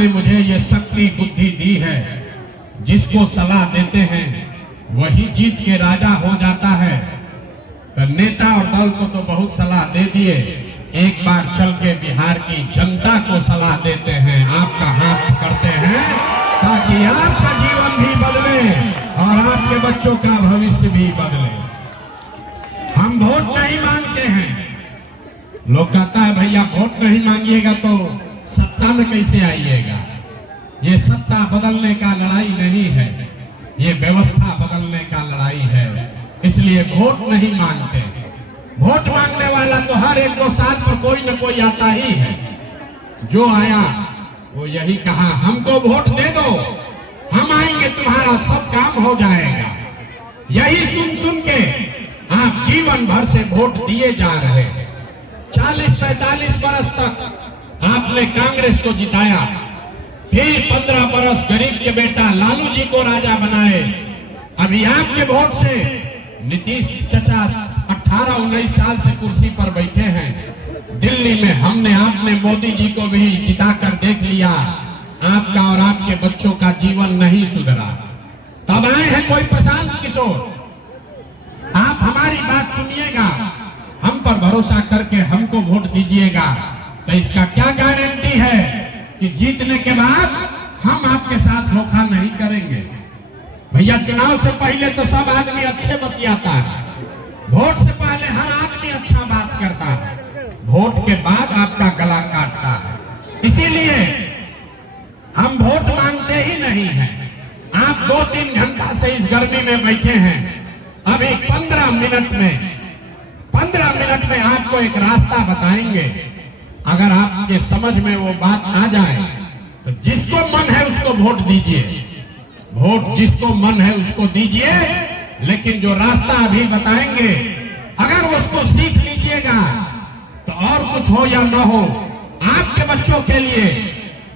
ने मुझे ये शक्ति बुद्धि दी है, जिसको सलाह देते हैं वही जीत के राजा हो जाता है। तो नेता और दल को तो बहुत सलाह दे दिए, एक बार चल के बिहार की जनता को सलाह देते हैं, आपका हाथ पकड़ते हैं ताकि आपका जीवन भी बदले और आपके बच्चों का भविष्य भी बदले। हम वोट नहीं मांगते हैं। लोग कहता है भैया वोट नहीं मांगिएगा तो सत्ता में कैसे आइएगा। ये सत्ता बदलने का लड़ाई नहीं है, ये व्यवस्था बदलने का लड़ाई है। इसलिए वोट नहीं मांगते। वोट मांगने वाला तो हर 1-2 साल पर कोई न कोई आता ही है। जो आया वो यही कहा हमको वोट दे दो, हम आएंगे तुम्हारा सब काम हो जाएगा। यही सुन सुन के आप जीवन भर से वोट दिए जा रहे हैं। 40-45 बरस तक आपने कांग्रेस को जिताया, फिर 15 बरस गरीब के बेटा लालू जी को राजा बनाए। अभी आपके वोट से नीतीश चचा 18-19 साल से कुर्सी पर बैठे हैं। दिल्ली में हमने आपने मोदी जी को भी जिताकर देख लिया, आपका और आपके बच्चों का जीवन नहीं सुधरा। तब आए हैं कोई प्रशांत किशोर, आप हमारी बात सुनिएगा, हम पर भरोसा करके हमको वोट दीजिएगा। तो इसका क्या गारंटी है कि जीतने के बाद हम आपके साथ धोखा नहीं करेंगे। भैया चुनाव से पहले तो सब आदमी अच्छे बतियाता है, वोट से पहले हर आदमी अच्छा बात करता है, वोट के बाद आपका गला काटता है। इसीलिए हम वोट मांगते ही नहीं हैं। आप 2-3 घंटा से इस गर्मी में बैठे हैं, अभी 15 मिनट में आपको एक रास्ता बताएंगे। अगर आपके समझ में वो बात आ जाए तो जिसको मन है उसको वोट दीजिए, वोट जिसको मन है उसको दीजिए। लेकिन जो रास्ता अभी बताएंगे अगर उसको सीख लीजिएगा तो और कुछ हो या न हो, आपके बच्चों के लिए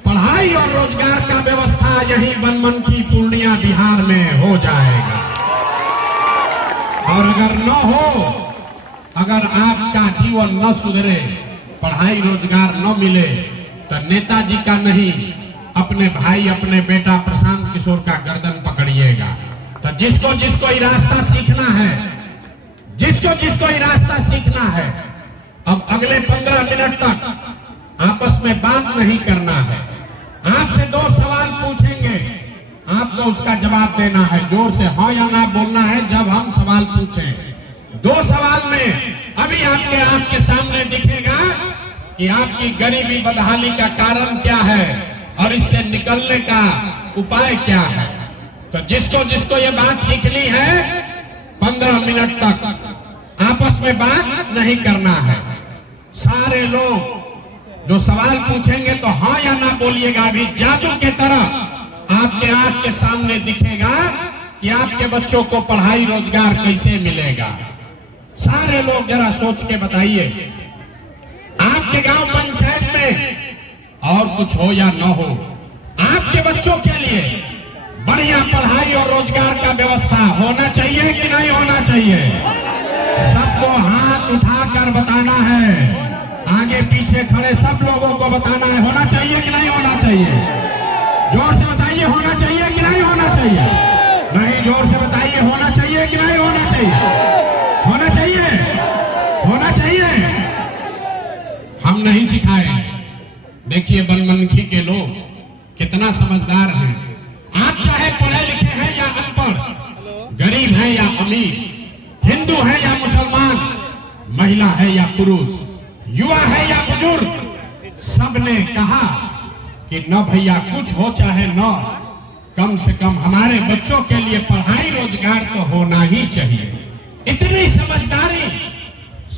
पढ़ाई और रोजगार का व्यवस्था यही बनमनखी पूर्णिया बिहार में हो जाएगा। और अगर न हो, अगर आपका जीवन न सुधरे, पढ़ाई रोजगार न मिले, तो नेताजी का नहीं अपने भाई अपने बेटा प्रशांत किशोर का गर्दन पकड़िएगा। तो जिसको जिसको ये रास्ता सीखना है, जिसको जिसको ये रास्ता सीखना है, अब अगले 15 मिनट तक आपस में बात नहीं करना है। आपसे 2 सवाल पूछेंगे, आपको उसका जवाब देना है, जोर से हाँ या ना बोलना है। जब हम सवाल पूछें 2 सवाल में अभी आपके सामने दिखेगा कि आपकी गरीबी बदहाली का कारण क्या है और इससे निकलने का उपाय क्या है। तो जिसको जिसको ये बात सीखनी है 15 मिनट तक आपस में बात नहीं करना है। सारे लोग जो सवाल पूछेंगे तो हाँ या ना बोलिएगा। अभी जादू के तरह आपके आंख के सामने दिखेगा कि आपके बच्चों को पढ़ाई रोजगार कैसे मिलेगा। सारे लोग जरा सोच के बताइए, आपके गांव पंचायत में और कुछ हो या न हो, आपके बच्चों के लिए बढ़िया पढ़ाई और रोजगार का व्यवस्था होना चाहिए कि नहीं होना चाहिए? सबको हाथ उठाकर बताना है, आगे पीछे खड़े सब लोगों को बताना है, होना चाहिए कि नहीं होना चाहिए? जोर से बताइए, होना चाहिए कि नहीं होना चाहिए? नहीं, जोर से बताइए, होना चाहिए कि नहीं होना चाहिए? होना चाहिए, होना चाहिए। हम नहीं सिखाए। देखिए बनमनखी के लोग कितना समझदार हैं। आप चाहे पढ़े लिखे हैं या अनपढ़, गरीब हैं या अमीर, हिंदू है या मुसलमान, महिला है या पुरुष, युवा है या बुजुर्ग, सबने कहा कि न भैया कुछ हो चाहे न, कम से कम हमारे बच्चों के लिए पढ़ाई रोजगार तो होना ही चाहिए। इतनी समझदारी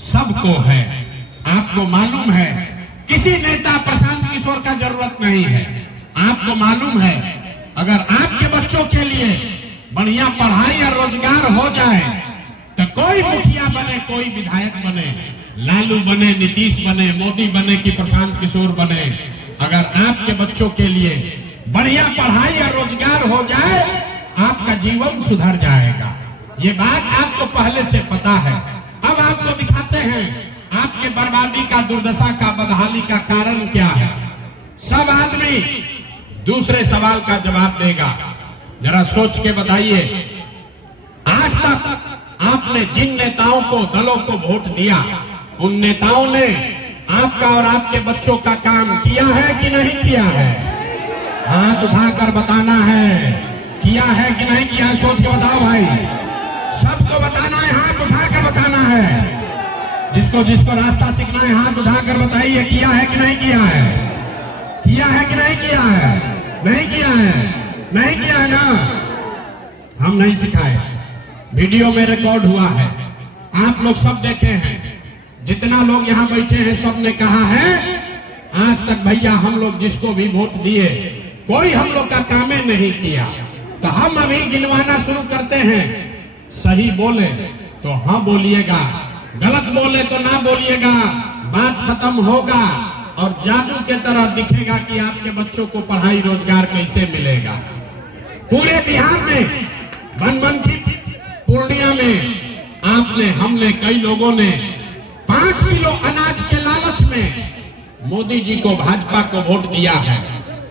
सबको है। आपको मालूम है किसी नेता प्रशांत किशोर का जरूरत नहीं है। आपको मालूम है अगर आपके बच्चों के लिए बढ़िया पढ़ाई और रोजगार हो जाए तो कोई मुखिया बने, कोई विधायक बने, लालू बने, नीतीश बने, मोदी बने कि प्रशांत किशोर बने, अगर आपके बच्चों के लिए बढ़िया पढ़ाई और रोजगार हो जाए आपका जीवन सुधर जाएगा। ये बात आपको पहले से पता है। अब आपको दिखाते हैं आपके बर्बादी का, दुर्दशा का, बदहाली का कारण क्या है। सब आदमी दूसरे सवाल का जवाब देगा। जरा सोच के बताइए, आज तक आपने जिन नेताओं को, दलों को वोट दिया, उन नेताओं ने आपका और आपके बच्चों का काम किया है कि नहीं किया है? हाथ उठाकर बताना है, किया है कि नहीं किया है? सोच के बताओ भाई, सबको बताना है, हाथ उठाकर बताना है। जिसको जिसको रास्ता सीखना है हाथ उठाकर बताइए, किया है कि नहीं किया है? किया है कि नहीं किया है? नहीं किया है, नहीं किया है ना। हम नहीं सिखाए, वीडियो में रिकॉर्ड हुआ है, आप लोग सब देखे हैं। जितना लोग यहाँ बैठे हैं सब ने कहा है आज तक भैया हम लोग जिसको भी वोट दिए कोई हम लोग का कामे नहीं किया। तो हम अभी गिनवाना शुरू करते हैं। सही बोले तो हाँ बोलिएगा, गलत बोले तो ना बोलिएगा। बात खत्म होगा और जादू के तरह दिखेगा कि आपके बच्चों को पढ़ाई रोजगार कैसे मिलेगा। पूरे बिहार में, बनबनखी पूर्णिया में आपने, हमने, कई लोगों ने 5 किलो अनाज के लालच में मोदी जी को, भाजपा को वोट दिया है।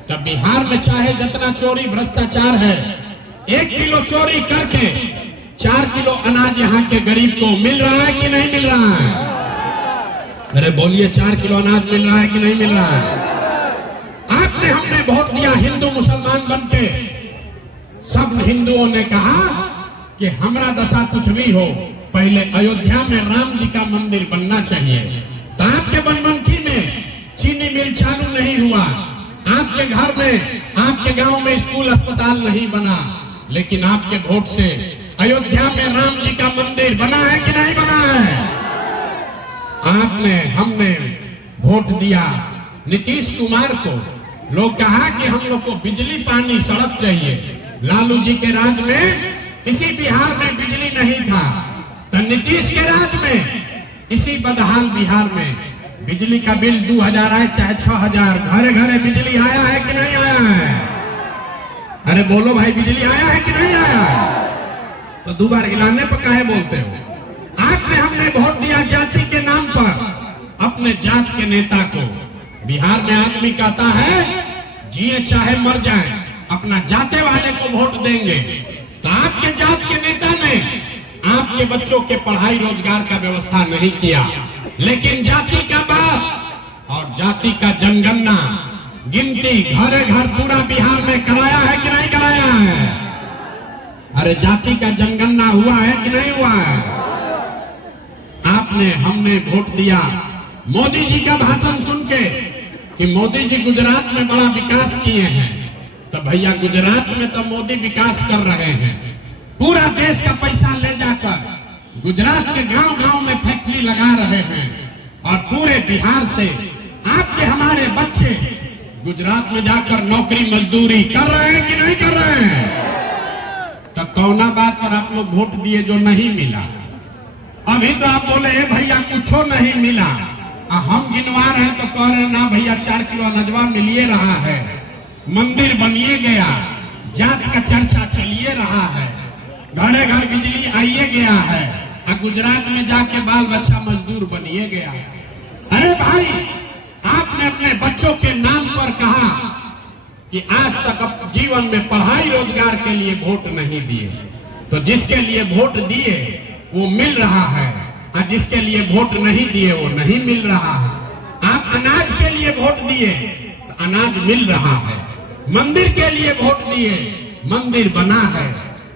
तब बिहार में चाहे जितना चोरी भ्रष्टाचार है, 1 किलो चोरी करके 4 किलो अनाज यहाँ के गरीब को मिल रहा है कि नहीं मिल रहा है? अरे बोलिए, 4 किलो अनाज मिल रहा है कि नहीं मिल रहा है? आपने, हमने वोट दिया हिंदू मुसलमान बनके। सब हिंदुओं ने कहा कि हमारा दशा कुछ भी हो, पहले अयोध्या में राम जी का मंदिर बनना चाहिए। तो आपके बनबनखी में चीनी मिल चालू नहीं हुआ, आपके घर में, आपके गांव में स्कूल अस्पताल नहीं बना, लेकिन आपके वोट से अयोध्या में राम जी का मंदिर बना है कि नहीं बना है? आपने, हमने वोट दिया नीतीश कुमार को। लोग कहा कि हम लोग को बिजली, पानी, सड़क चाहिए। लालू जी के राज में इसी बिहार में बिजली नहीं था, तो नीतीश के राज में इसी बदहाल बिहार में बिजली का बिल 2000 आए चाहे 6000, घरे घरे बिजली आया है कि नहीं आया है? अरे बोलो भाई, बिजली आया है कि नहीं आया है? तो 2 बार गिलाने पर काहे बोलते हो? आपने, हमने वोट दिया जाति के नाम पर अपने जात के नेता को। बिहार में आदमी कहता है जिए चाहे मर जाए, अपना जाते वाले को वोट देंगे। तो आपके जात के नेता ने आपके बच्चों के पढ़ाई रोजगार का व्यवस्था नहीं किया, लेकिन जाति का बात और जाति का जनगणना, गिनती घरे घर पूरा बिहार में कराया है कि नहीं कराया है? अरे जाति का जनगणना हुआ है कि नहीं हुआ है? आपने, हमने वोट दिया मोदी जी का भाषण सुन के कि मोदी जी गुजरात में बड़ा विकास किए हैं। तो भैया, गुजरात में तो मोदी विकास कर रहे हैं, पूरा देश का पैसा ले जाकर गुजरात के गांव गांव में फैक्ट्री लगा रहे हैं, और पूरे बिहार से आपके, हमारे बच्चे गुजरात में जाकर नौकरी मजदूरी कर रहे हैं कि नहीं कर रहे हैं? तो कौना बात पर आप लोग वोट दिए जो नहीं मिला? अभी तो आप बोले भैया कुछो नहीं मिला, हम गिनवा रहे हैं तो कह रहे ना भैया 4 किलो अनाजवा मिलिए रहा है, मंदिर बनिए गया, जात का चर्चा चलिए रहा है, घरे घर बिजली आइए गया है, और गुजरात में जाके बाल बच्चा मजदूर बनिए गया। अरे भाई, आपने अपने बच्चों के नाम पर कहा कि आज तक जीवन में पढ़ाई रोजगार के लिए वोट नहीं दिए। तो जिसके लिए वोट दिए वो मिल रहा है, और जिसके लिए वोट नहीं दिए वो नहीं मिल रहा है। आप अनाज के लिए वोट दिए तो अनाज मिल रहा है, मंदिर के लिए वोट दिए, मंदिर बना है।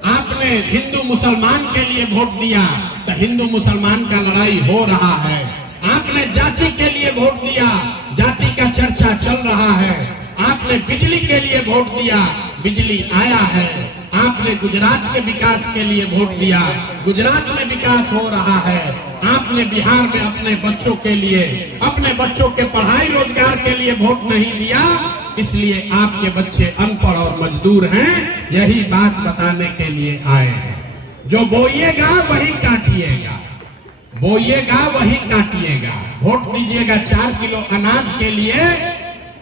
आपने हिंदू मुसलमान के लिए वोट दिया तो हिंदू मुसलमान का लड़ाई हो रहा है। आपने जाति के लिए वोट दिया, जाति का चर्चा चल रहा है। आपने बिजली के लिए वोट दिया, बिजली आया है। आपने गुजरात के विकास के लिए वोट दिया, गुजरात में विकास हो रहा है। आपने बिहार में अपने बच्चों के लिए, अपने बच्चों के पढ़ाई रोजगार के लिए वोट नहीं दिया, इसलिए आपके बच्चे अनपढ़ और मजदूर हैं। यही बात बताने के लिए आए हैं। जो बोइएगा वही काटिएगा, बोइएगा वही काटिएगा। वोट दीजिएगा 4 किलो अनाज के लिए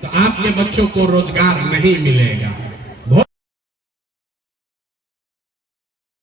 तो आपके बच्चों को रोजगार नहीं मिलेगा।